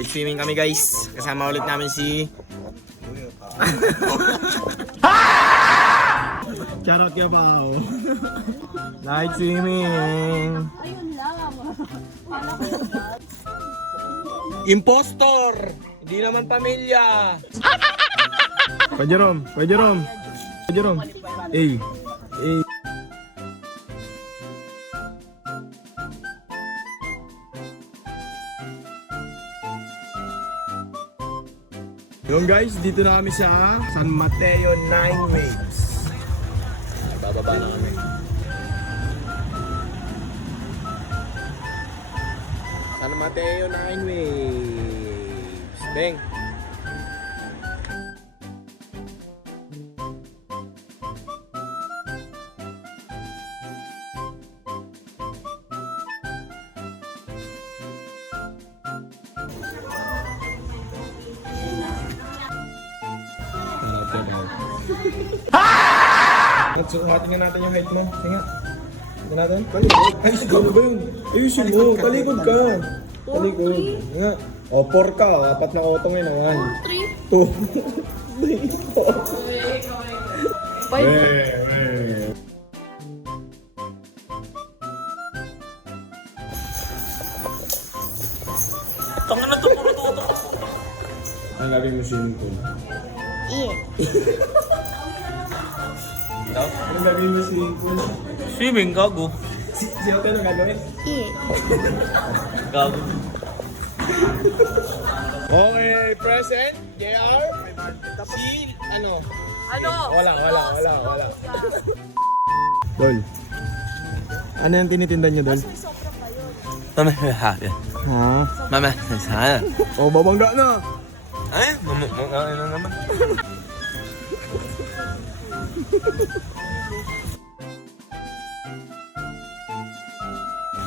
Night swimming kami guys. Kasama ulit namin si... Charot ka ba? Night swimming. Ayun lang. Impostor! Hindi naman pamilya. Kuya Jerome. Hey. Yung guys, dito na kami sa San Mateo 9 Waves. Bababa na kami. San Mateo 9 Waves. Beng. Suhatin nga natin yung height mo. Tingnan. Tingnan natin. Talikod. Ay, siguro ba yun? Ayusin mo. Talikod ka. Talikod. Nga. O, 4 ka. 4 na auto ngayon. 1, 2, 3, 4. 5. Tanga na to. Ang gagawin mo swimming pool. Anong gagawin mo swimming pool? Swimming, gago. Si Ote anong gagawin? Gago. Okay, present, JR. Si, ano? Wala. Dol. Ano yung tinitinda nyo, Dol? Mama, happy. Ha? Mama, sana. Oh, babangga na. Ay, mama, ano naman.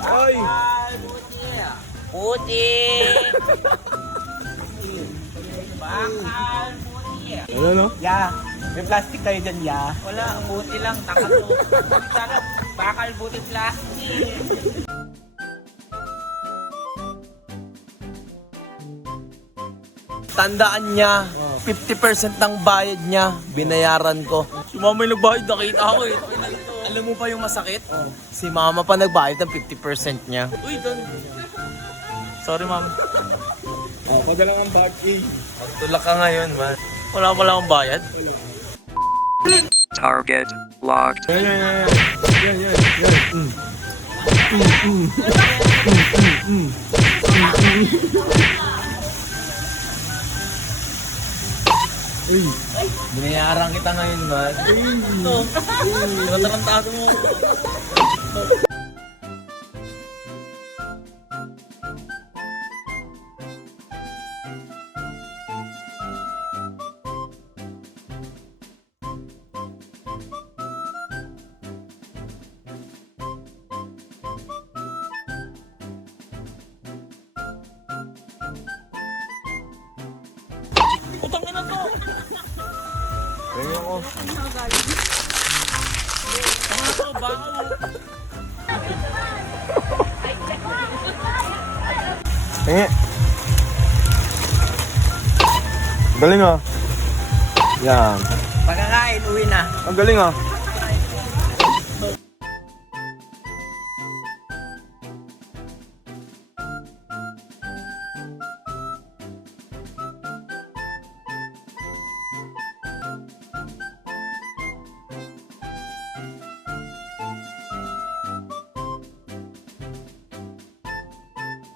Ay! Puti! Ano, no? Ya, may plastic kayo dyan, ya. Wala, buti lang, takato. Sana, bakal buti plastic. Tandaan niya, 50% ng bayad niya, binayaran ko. Si mama yung nagbayad, nakita ako eh. Alam mo pa yung masakit? Si mama pa nagbayad ng 50% niya. Uy, sorry mama. Oh, pagalang ang bag, eh. Magtulak ka ngayon, man. Wala akong bayad. Target locked. Yan. Uy. Binayaran kita ngayon, man. Ito. Tarantado mo. Utang na to. Tingnan ko. Ano to, bago. Tingnan. Galing ah. Yan. Pagkakain, uwi na. Ang galing ah.